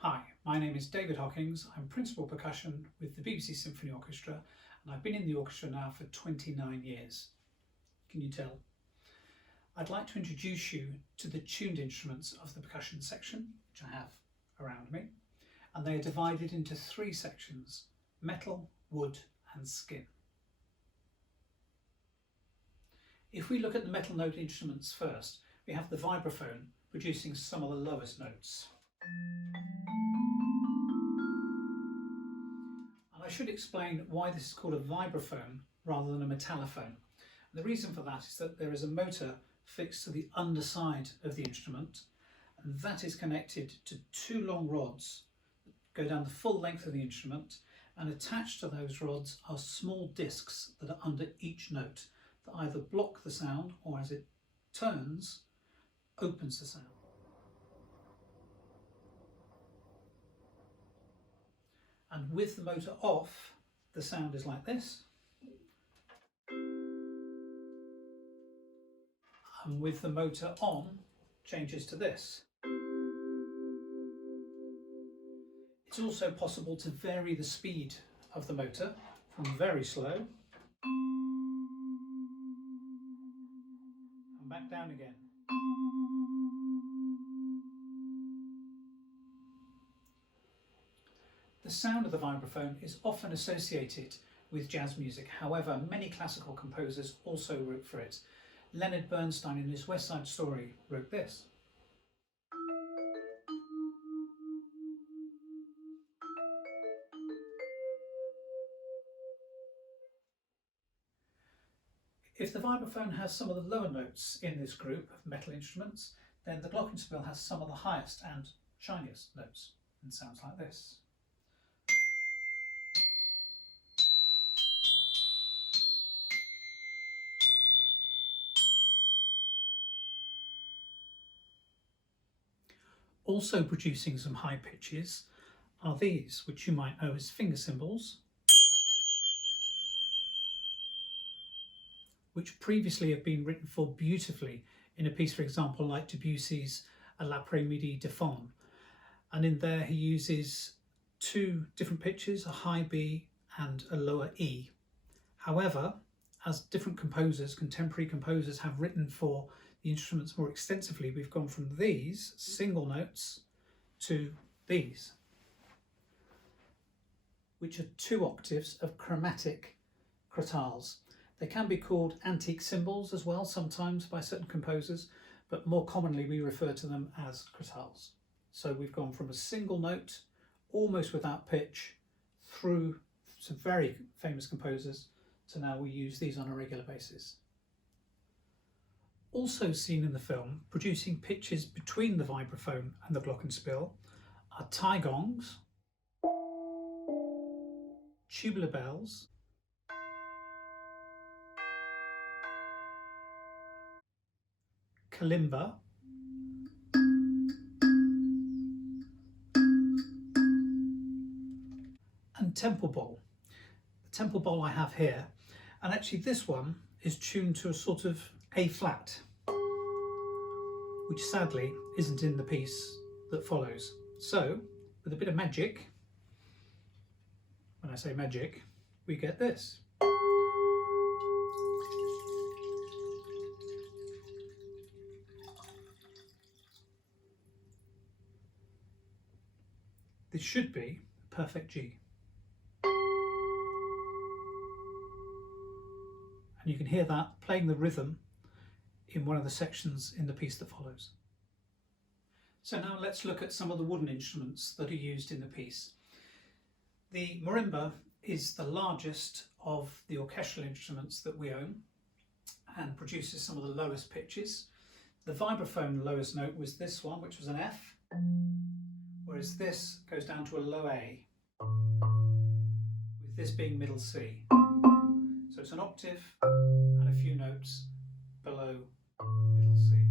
Hi, my name is David Hockings. I'm Principal Percussion with the BBC Symphony Orchestra, and I've been in the orchestra now for 29 years. Can you tell? I'd like to introduce you to the tuned instruments of the percussion section, which I have around me, and they are divided into three sections: metal, wood and skin. If we look at the metal note instruments first, we have the vibraphone producing some of the lowest notes. And I should explain why this is called a vibraphone rather than a metallophone. The reason for that is that there is a motor fixed to the underside of the instrument, and that is connected to two long rods that go down the full length of the instrument, and attached to those rods are small discs that are under each note that either block the sound or, as it turns, opens the sound. And with the motor off, the sound is like this. And with the motor on, changes to this. It's also possible to vary the speed of the motor from very slow and back down again. The sound of the vibraphone is often associated with jazz music. However, many classical composers also wrote for it. Leonard Bernstein, in his West Side Story, wrote this. If the vibraphone has some of the lower notes in this group of metal instruments, then the glockenspiel has some of the highest and shiniest notes, and sounds like this. Also producing some high pitches are these, which you might know as finger cymbals, which previously have been written for beautifully in a piece, for example, like Debussy's L'Après-midi de Faune. And in there he uses two different pitches, a high B and a lower E. However, as different composers, contemporary composers, have written for the instruments more extensively, we've gone from these single notes to these, which are 2 octaves of chromatic crotales. They can be called antique cymbals as well, sometimes by certain composers, but more commonly we refer to them as crotales. So we've gone from a single note, almost without pitch, through some very famous composers, to now we use these on a regular basis. Also seen in the film, producing pitches between the vibraphone and the glockenspiel, are tie gongs, tubular bells, kalimba, and temple bowl. The temple bowl I have here, and actually this one is tuned to a sort of A flat, which sadly isn't in the piece that follows. So, with a bit of magic, when I say magic, we get this. This should be a perfect G. And you can hear that playing the rhythm in one of the sections in the piece that follows. So now let's look at some of the wooden instruments that are used in the piece. The marimba is the largest of the orchestral instruments that we own and produces some of the lowest pitches. The vibraphone lowest note was this one, which was an F, whereas this goes down to a low A, with this being middle C. So it's an octave and a few notes below middle C.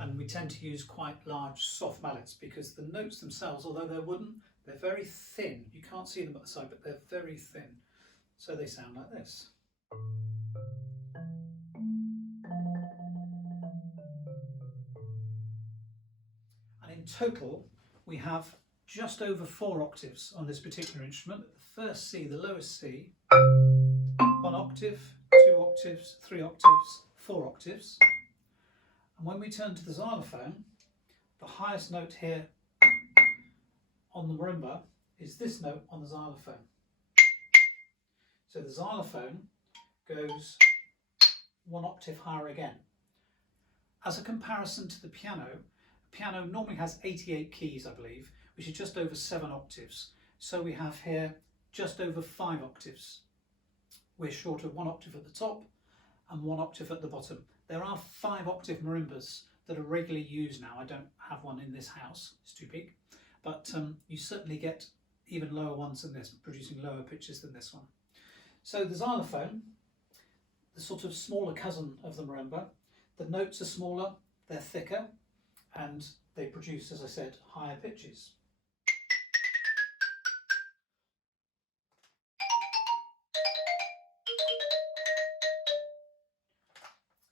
And we tend to use quite large soft mallets because the notes themselves, although they're wooden, they're very thin. You can't see them at the side, but they're very thin. So they sound like this. And in total, we have just over 4 octaves on this particular instrument. The first C, the lowest C, 1 octave, 2 octaves, 3 octaves, 4 octaves. And when we turn to the xylophone, the highest note here on the marimba is this note on the xylophone. So the xylophone goes 1 octave higher again. As a comparison to the piano normally has 88 keys, I believe, which is just over 7 octaves. So we have here just over 5 octaves. We're short of 1 octave at the top and 1 octave at the bottom. There are 5 octave marimbas that are regularly used now. I don't have one in this house, it's too big, but you certainly get even lower ones than this, producing lower pitches than this one. So the xylophone, the sort of smaller cousin of the marimba, the notes are smaller, they're thicker, and they produce, as I said, higher pitches.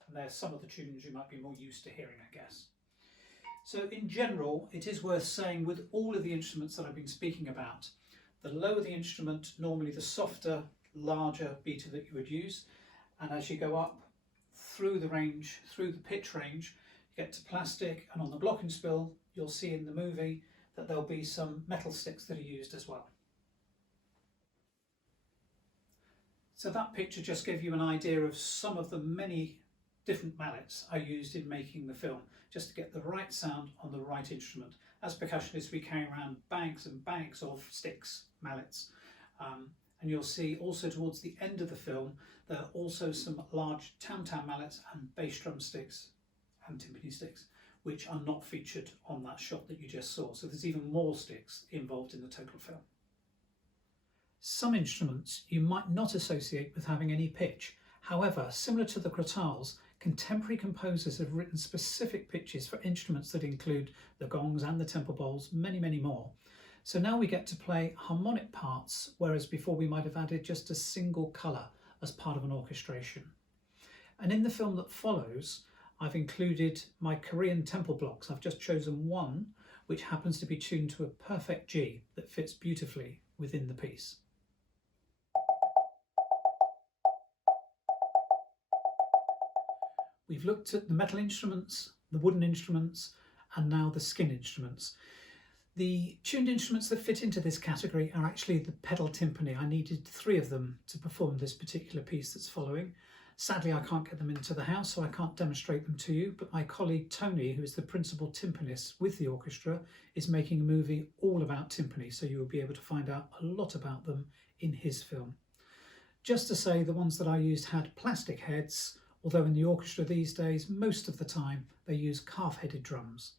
And there's some of the tunes you might be more used to hearing, I guess. So in general, it is worth saying with all of the instruments that I've been speaking about, the lower the instrument, normally the softer, larger beta that you would use. And as you go up through the range, through the pitch range, you get to plastic, and on the glockenspiel, you'll see in the movie that there'll be some metal sticks that are used as well. So that picture just gave you an idea of some of the many different mallets I used in making the film, just to get the right sound on the right instrument. As percussionists, we carry around bags and bags of sticks, mallets, and you'll see also towards the end of the film there are also some large tam-tam mallets and bass drum sticks and timpani sticks, which are not featured on that shot that you just saw. So there's even more sticks involved in the total film. Some instruments you might not associate with having any pitch. However, similar to the crotales, contemporary composers have written specific pitches for instruments that include the gongs and the temple bowls, many, many more. So now we get to play harmonic parts, whereas before we might have added just a single colour as part of an orchestration. And in the film that follows, I've included my Korean temple blocks. I've just chosen one, which happens to be tuned to a perfect G that fits beautifully within the piece. We've looked at the metal instruments, the wooden instruments, and now the skin instruments. The tuned instruments that fit into this category are actually the pedal timpani. I needed 3 of them to perform this particular piece that's following. Sadly, I can't get them into the house, so I can't demonstrate them to you, but my colleague Tony, who is the principal timpanist with the orchestra, is making a movie all about timpani, so you will be able to find out a lot about them in his film. Just to say, the ones that I used had plastic heads, although in the orchestra these days, most of the time, they use calf-headed drums.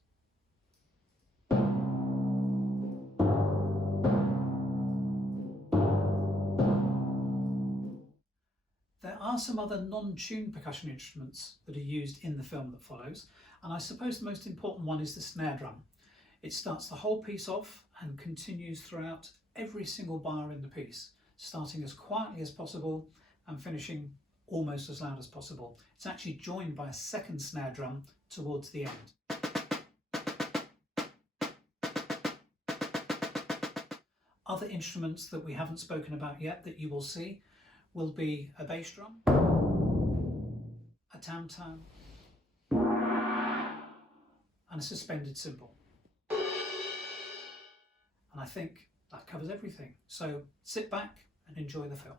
There are some other non-tuned percussion instruments that are used in the film that follows, and I suppose the most important one is the snare drum. It starts the whole piece off and continues throughout every single bar in the piece, starting as quietly as possible and finishing almost as loud as possible. It's actually joined by a second snare drum towards the end. Other instruments that we haven't spoken about yet that you will see will be a bass drum, a tam-tam, and a suspended cymbal. And I think that covers everything. So sit back and enjoy the film.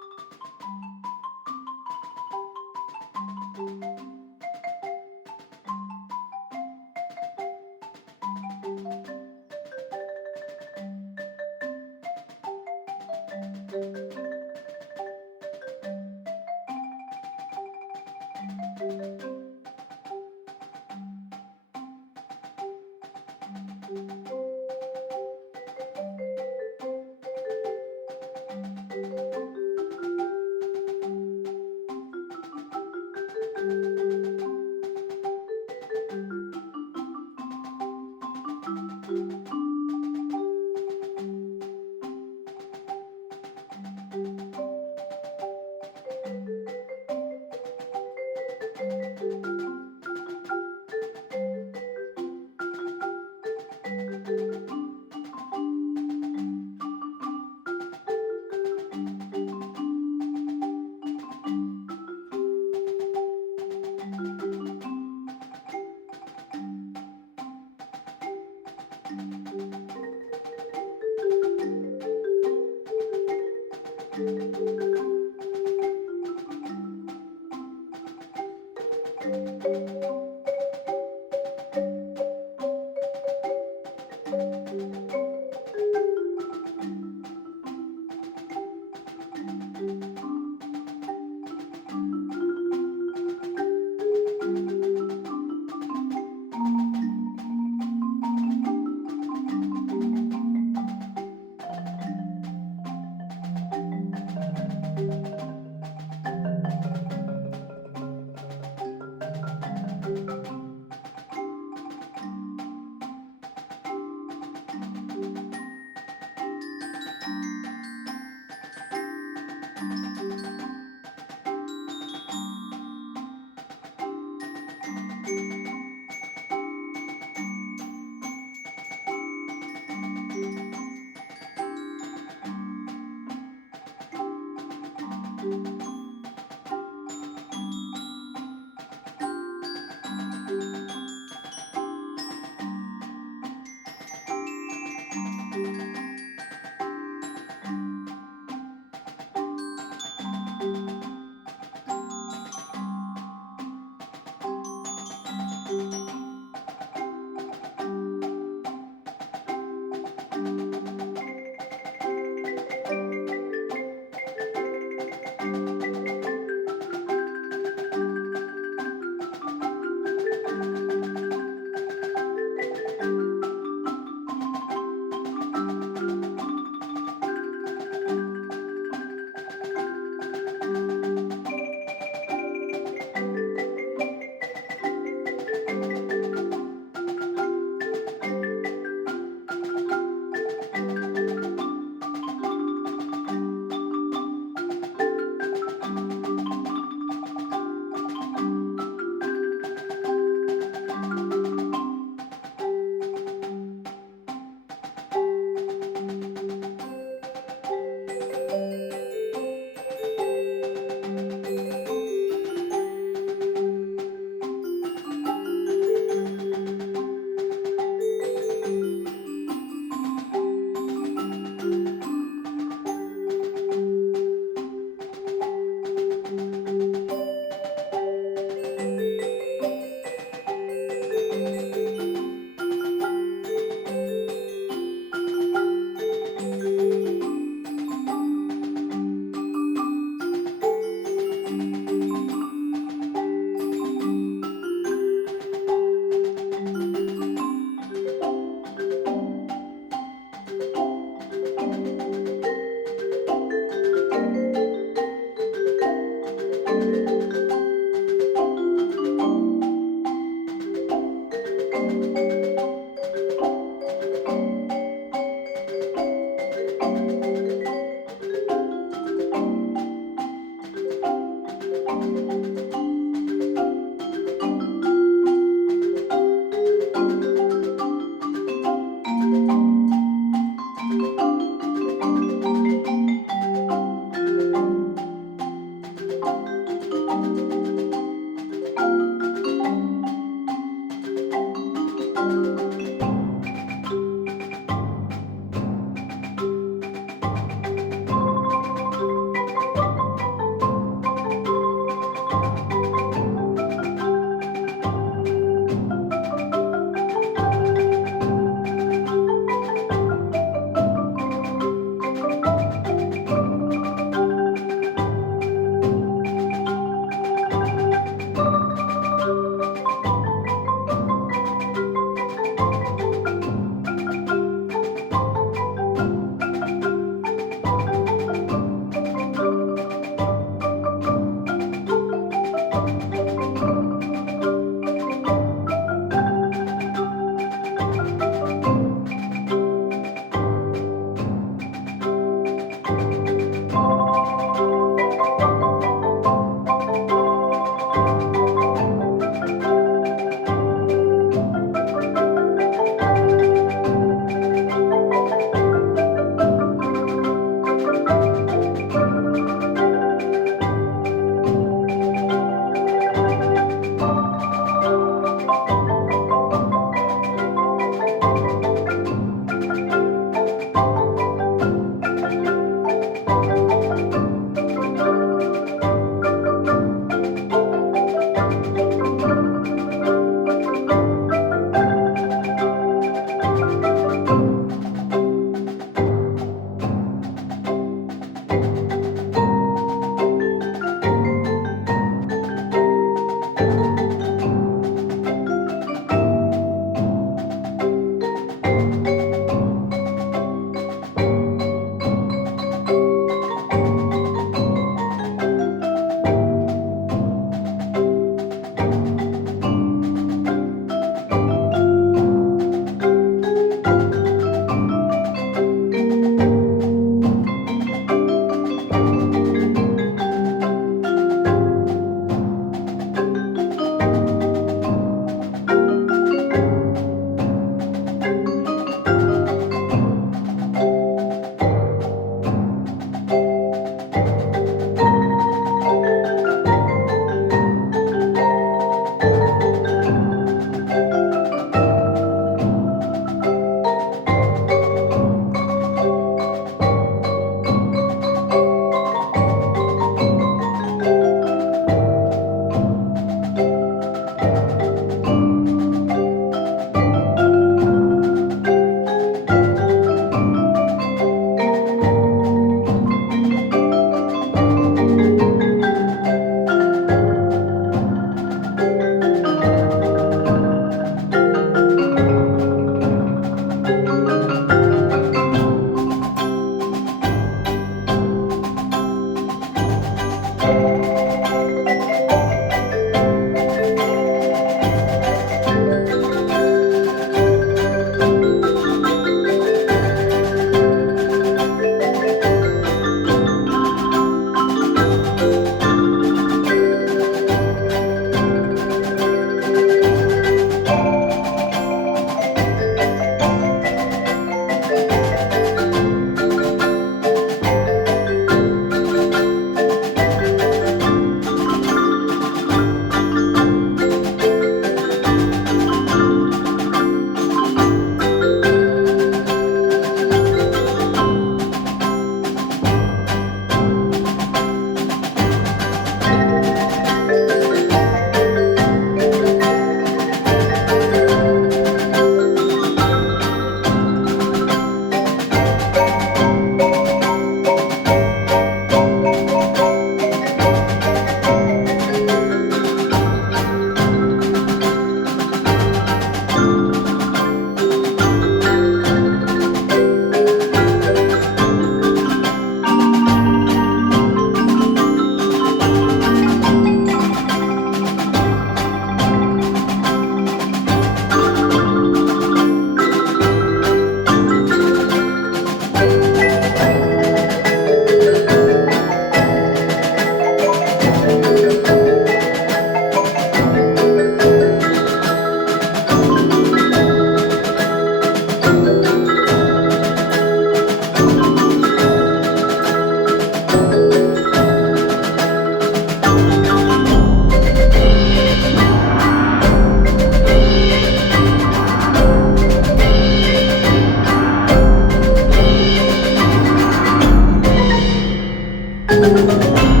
Thank you.